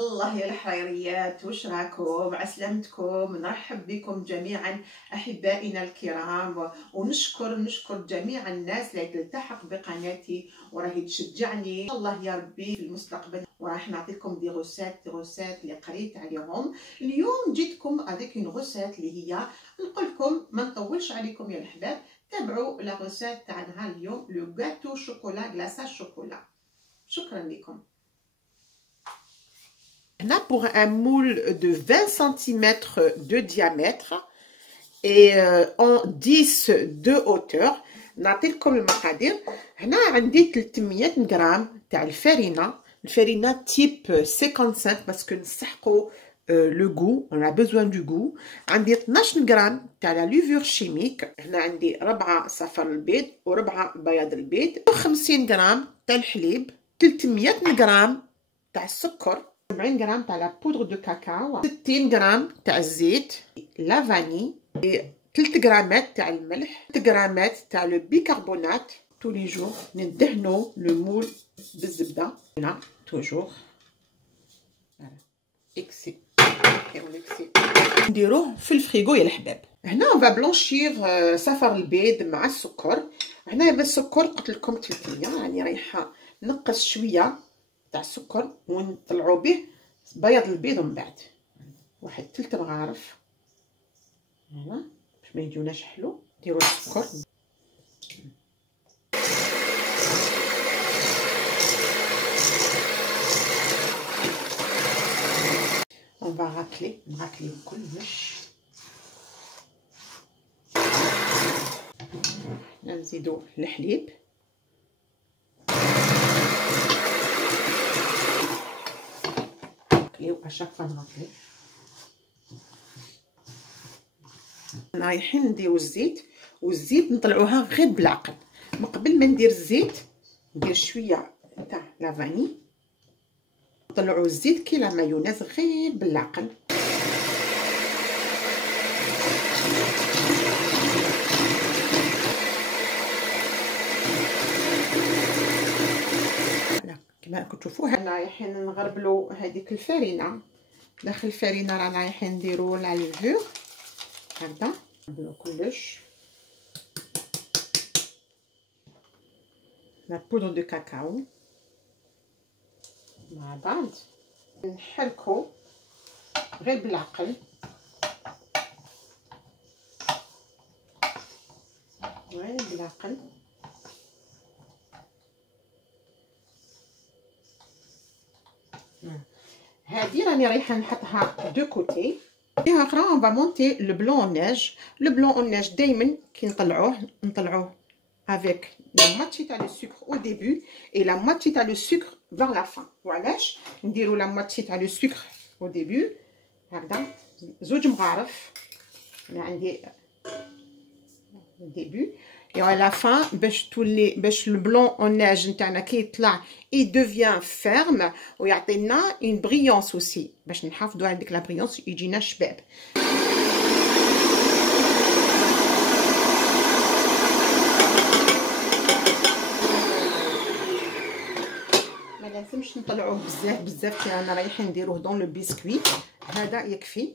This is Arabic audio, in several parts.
الله يا الحريريات، واش راكم؟ عسلامتكم؟ نرحب بكم جميعا احبائنا الكرام، ونشكر جميع الناس اللي تلتحق بقناتي وراهي تشجعني. ان شاء الله يا ربي في المستقبل وراح نعطيكم دي غوسات اللي قريت عليهم. اليوم جيتكم افيك اون غوسات اللي هي نقول لكم ما نطولش عليكم يا الحباب، تابعوا لا غوسات تاع نهار اليوم، لو غاتو شوكولا غلاساج شوكولا. شكرا لكم. Pour un moule de 20 cm de diamètre et en 10 de hauteur. نعطيلكم المقادير. هنا عندي 300 غرام تاع الفرينة تيب 55 باسكو نسحقوا لو غو، on a besoin du goût. عندي 12 غرام تاع لا ليفور شيميك. هنا عندي ربعة صفر البيض وربعة بياض البيض، 50 غرام تاع الحليب، 300 غرام تاع السكر، 70 غرام تاع لا بودر دو كاكاو، 60 غرام تاع الزيت، لا فاني، 3 غرامات تاع الملح، 3 غرامات تاع لو بيكربونات. tous les jours ندهنو لو مول بالزبده. هنا توجور اكسي نديروه في الفريغو يا الحباب. هنا on va blanchir صفر البيض مع السكر. هنا بالسكر قلت لكم 300، يعني رايحه نقص شويه تاع السكر ونطلعوا به بياض البيض ومن بعد واحد 3 مغارف هنا باش ما يجوناش حلو. نديروا السكر on va نراكلي كلش. نزيدوا الحليب، نراكليو اشاك فوا نراكلي. رايحين نديرو الزيت، والزيت نطلعوها غير بالعقل. من قبل ما ندير الزيت ندير شويه تاع لافاني، نطلعو الزيت كي لا مايونيز غير بالعقل. كما راكم تشوفوا هنا رايحين نغربلو هذيك الفرينه. داخل الفرينه رانا رايحين نديرو لا ليفور هكذا، نغربلو كلش. لا بودر دو كاكاو مع بعض، نحركو غير بالعقل. غير بالعقل. هذه راني رايحه نحطها دو كوتي. فيها اخرى اون فا مونتي لو بلون نيج. لو بلون نيج دائما كي نطلعوه avec la moitié تاع لو sucre au début et la moitié تاع لو sucre vers la fin. وعلاش نديرو لا moitié تاع لو sucre au début هكذا؟ زوج مغارف انا عندي début et à la fin باش تولي باش البلون او نيج نتاعنا كي يطلع il devient ferme ويعطينا une brillance aussi باش نحافظوا على ديك لا بريونس يجينا شباب. ما لازمش نطلعوه بزاف كي رانا رايحين نديروه دون لو بسكوي. هذا يكفي.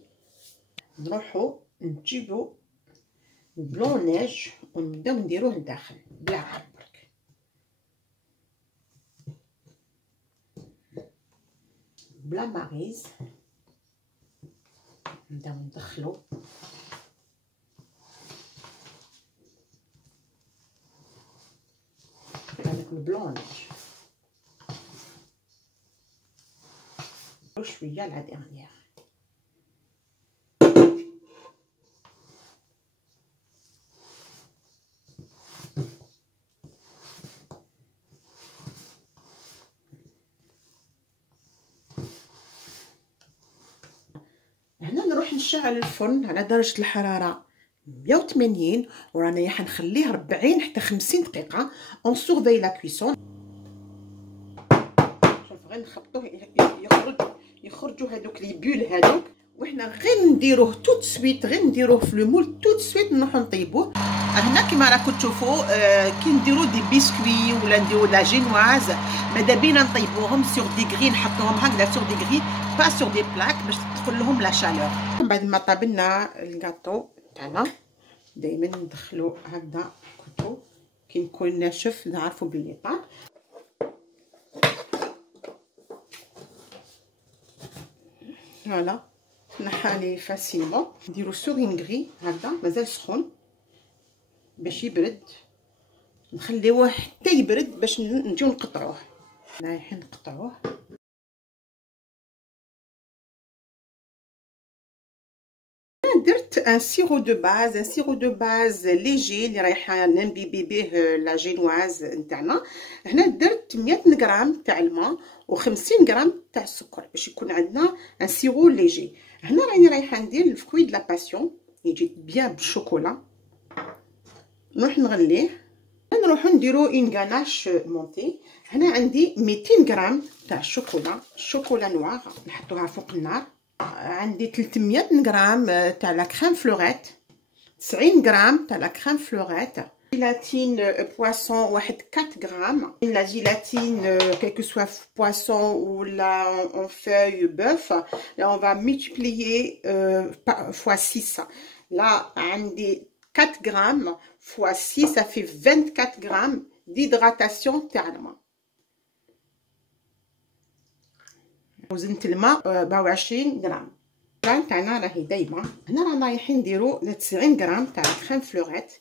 نروحو نجيبو البلون نيج ونبداو نديروه لداخل بالعقل برك. بلا ماريز نبداو ندخلو هذاك البلون نيج شويه لا ديرنيير. هنا نروح نشعل الفرن على درجة الحرارة 180 ورانا حنخليه 40 حتى 50 دقيقة. اون سورفي لا كويسون. شوف غير نخبطوه يخرجوا هذوك لي بول هذوك وحنا غير نديروه توت سويت، غير نديروه في المول توت سويت نروحو نطيبوه. هنا كيما راكم تشوفوا كي نديرو دي بيسكوي ولا نديرو لا جينواز ماذا بينا نطيبوهم سور دي غري، نحطوهم هكذا سور دي غري با سور دي بلاك باش تدخل لهم لا شالور. بعد ما طابلنا الكاطو تاعنا دائما ندخلو هكذا كوتو كي نكون ناشف نعرفو بلي طاب. فوالا نحالي فاسيلمون. نديرو سورين غري هكذا مازال سخون باش يبرد، نخليوه حتى يبرد باش نجيو نقطعوه. رايحين نقطعوه. درت ان سيرو دو باز، ان سيرو دو باز ليجي اللي رايحه نمبيبي به لا جينواز نتاعنا. هنا درت 100 غرام تاع الماء و50 غرام تاع السكر باش يكون عندنا ان سيرو ليجي. هنا راني رايحه ندير الفروي دو لا باسيون يجي بيان بالشوكولا، نروح نغليه، نروحو نديرو اون غاناش مونتي. هنا عندي 200 غرام تاع الشوكولا نوار نحطوها فوق النار. عندي 300 غرام تاع لا كريم فلوريت، 90 غرام تاع لا كريم فلوريت. جيلاتين بواسون واحد 4 غرام. لا جيلاتين كيلكو سوا بواسون ولا اون فeuille بوف. لا اون فا مولتيبليي فوا 6. لا عندي 4 غرام فوا 6 ça fait 24 غرام d'hydratation تاع الماء. وزنت الماء 24 غرام. الكريم تاعنا راهي دايبه. هنا رانا رايحين نديرو 90 غرام تاع الكريم فلوريت.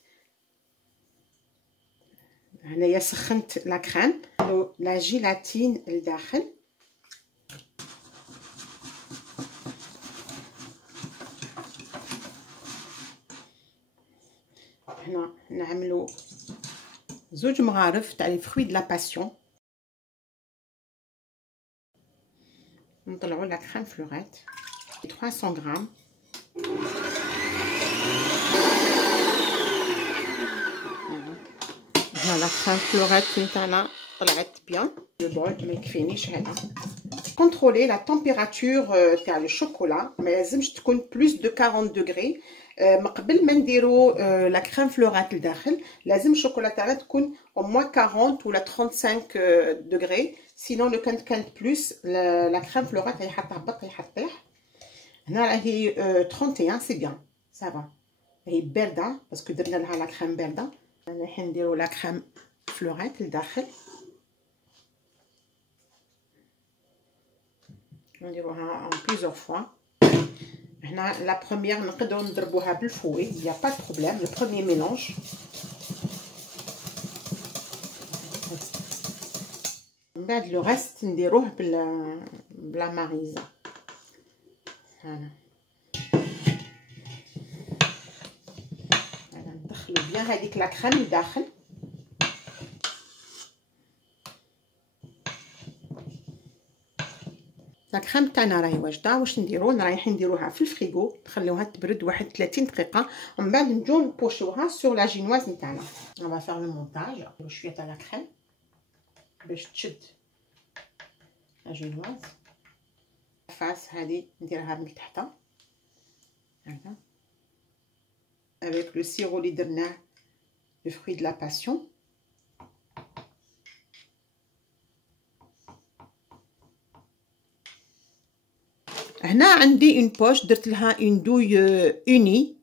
هنايا سخنت لا كريم لا جيلاتين لداخل. هنا نعملو زوج مغارف تاع لي فروي دو لا باسيون. نطلعو لا كريم فلوريت 300 غرام. فوالا كريم فلوريت نتاعنا طلعت بيان. لو بول ما يكفينيش هذا. كونترولي لا تمبيراتور تاع الشوكولا، ما لازمش تكون بلوس دو 40 دوغري. ما قبل ما نديرو لا كريم فلوريت لداخل لازم الشوكولا تاعنا تكون او موان 40 ولا 35 دوغري، سينون لو كانت بلوس لا كريم فلوريت راهي حتهبط، راهي حطيح. هنا راهي 31 سي بيان سافا، راهي بارده باسكو درنا لها لا كريم بارده. رايحين نديرو لا كريم فلوريت لداخل، نديروها ان بليزيور فوا. هنا لا بروميير نقدروا نضربوها بالفوي، يا با بروبليم. لو بروميير ميلونج من بعد لو ريست نديروه بلا ماريزا. هنا ندخلو بيان هذيك لا كريم لداخل. لا كريم تاعنا راهي واجده. واش نديرو؟ رايحين نديروها في الفريغو نخليوها تبرد واحد 30 دقيقه ومن بعد نجيو نبوشوها سور لا جينواز نتاعنا. on va faire le montage. نديرو شويه تاع لا كريم باش تشد لا جينواز. فاس هذه نديرها من تحت هكذا avec le sirop اللي درناه le fruit de la passion. هنا عندي اون بوش درت لها اون دوي اوني.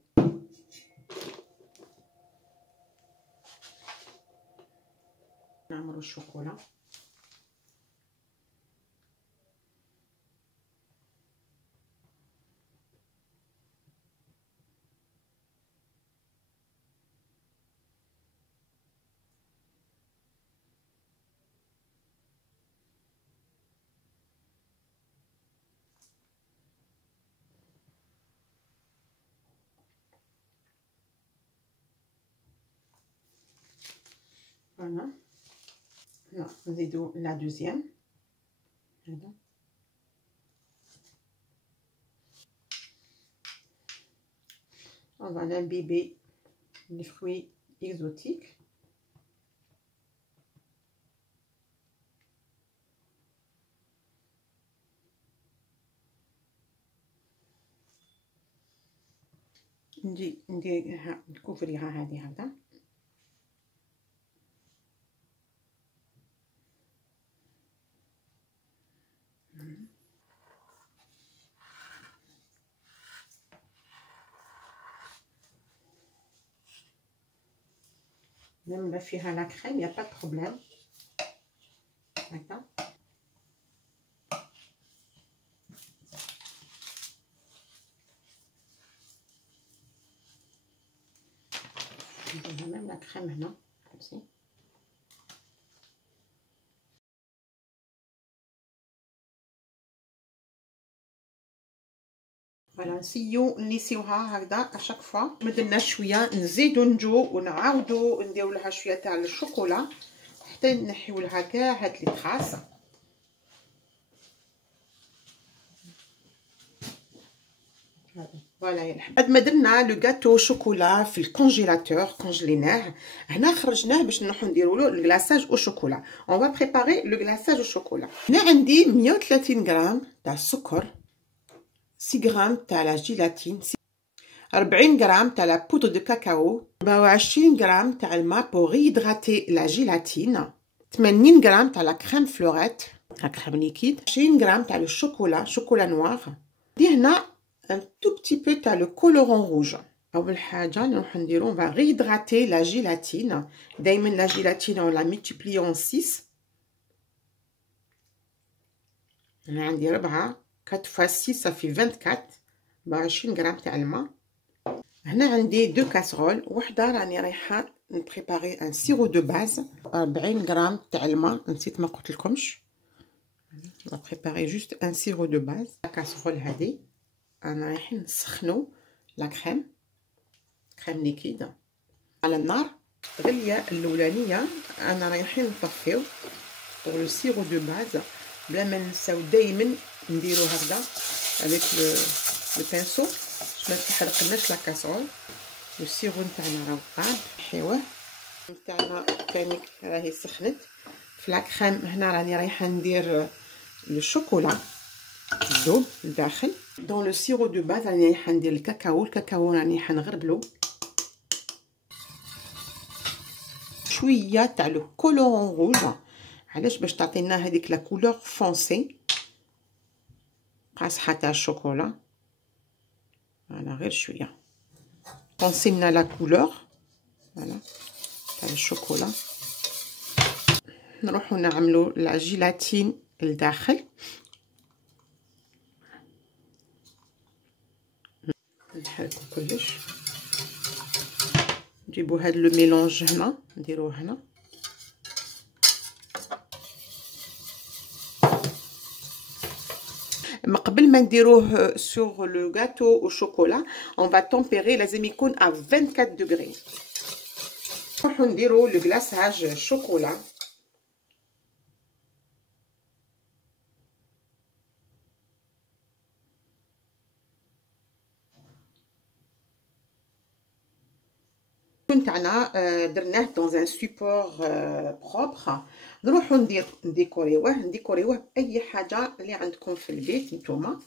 نعمرو الشوكولا. Voilà. Là, نزيدو la deuxième. Voilà. On va imbiber les fruits exotiques. ندير نكوفريها هذه هكذا. نملى فيها لا كريم، يا با بروبليم. هكذا ندير ميم لا كريم هنا كومسي. فوالا نسيو نليسيوها هكذا اشاك فوا. مدلنا شويه نزيدو نجو ونعاودو نديرو لها شويه تاع الشوكولا حتى نحيو لها كاع هاد لي تراس. فوالا يا الحباب، بعد ما درنا لو غاتو شوكولا في الكونجيلاتور كونجليناه، هنا خرجناه باش نروحو نديرو له الكلاصاج او شوكولا. اون فا بريباري لو كلاصاج او شوكولا. هنا عندي 130 غرام تاع السكر، 6 غرام تاع لا جيلاتين، 40 غرام تاع لا بودر دو كاكاو، 24 غرام تاع الماء بور ريهيدراتي لا جيلاتين، 80 غرام تاع لا كريم فلوريت لا كريم ليكيد، 20 غرام تاع الشوكولا شوكولا نوار. دي هنا un tout petit peu تاع le colorant rouge. اول حاجه نروح نديرو on va réhydrater la gélatine. دائما لا جيلاتين on la multiplie en 6. انا عندي 4 4 fois 6 ça fait 24. 24 غرام تاع الماء. هنا عندي 2 كاسرول، وحده راني رايحه نبريباري ان سيرو دو باز 40 غرام تاع الماء، نسيت ما قلت لكمش. نبريباري جوست ان سيرو دو باز. الكاسرول هذه انا رايحين نسخنو لا كريم ليكيد على النار. غليه الاولانيه انا رايحين نطفيو بور لو سيرو دو باز، بلا ما نساو دائما نديرو هكذا افيك لو بانسو باش ما تحرقناش لا كاسرول. والسيرو نتاعنا راه قاد حيوه نتاعنا كانك راهي سخنت. في لا كريم هنا راني رايحه ندير لو شوكولا الذوب الداخل. دون لو سيرو دو باز راني رايحه ندير الكاكاو راني رايحه نغربلو شويه تاع لو كولورون روج. علاش؟ باش تعطينا هذيك لا كولور فونسي قاصحه تاع الشوكولا. فوالا غير شويه فونسي من لا كولور فوالا تاع الشوكولا. نروحو نعملو لا جيلاتين لداخل. نحركو كلش، نجيبو هاد لو ميلونج هنا نديروه هنا. ما قبل ما نديروه سور لو غاتو او شوكولا اون فا تومبيري، لازم يكون ا 24 دوغري. نروحو نديرو لو غلاصاج شوكولا. تاعنا درناه دون ان سوبور بروبر. نروحو نديكوريوه باي حاجه اللي عندكم في البيت نتوما.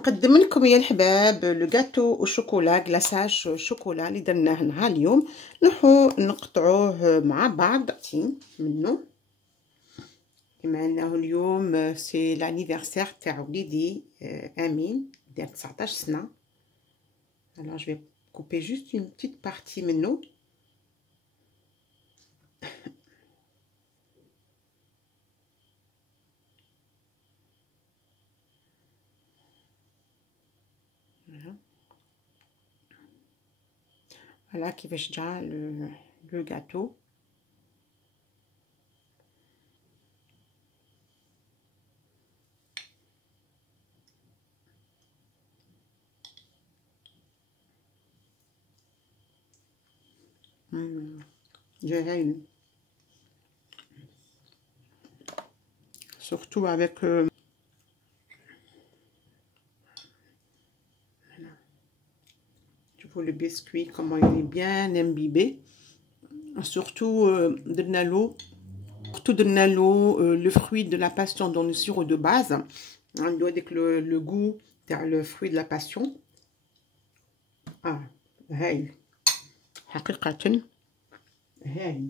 نقدم لكم يا الحباب لو غاتو او شوكولا كلاصاج شوكولا اللي درناه نهار اليوم. نروحو نقطعوه مع بعض منه، بما انه اليوم سي لانيفرسير تاع وليدي امين دار 19 سنه. alors je vais couper juste une petite partie منه. voilà كيفاش جا لو غاتو. جاهين. Surtout avec tu vois le biscuit comment il est bien imbibé. Surtout de l'eau, le fruit de la passion dans le sirop de base. On doit dire que le goût le fruit de la passion. هاي حقيقة هاي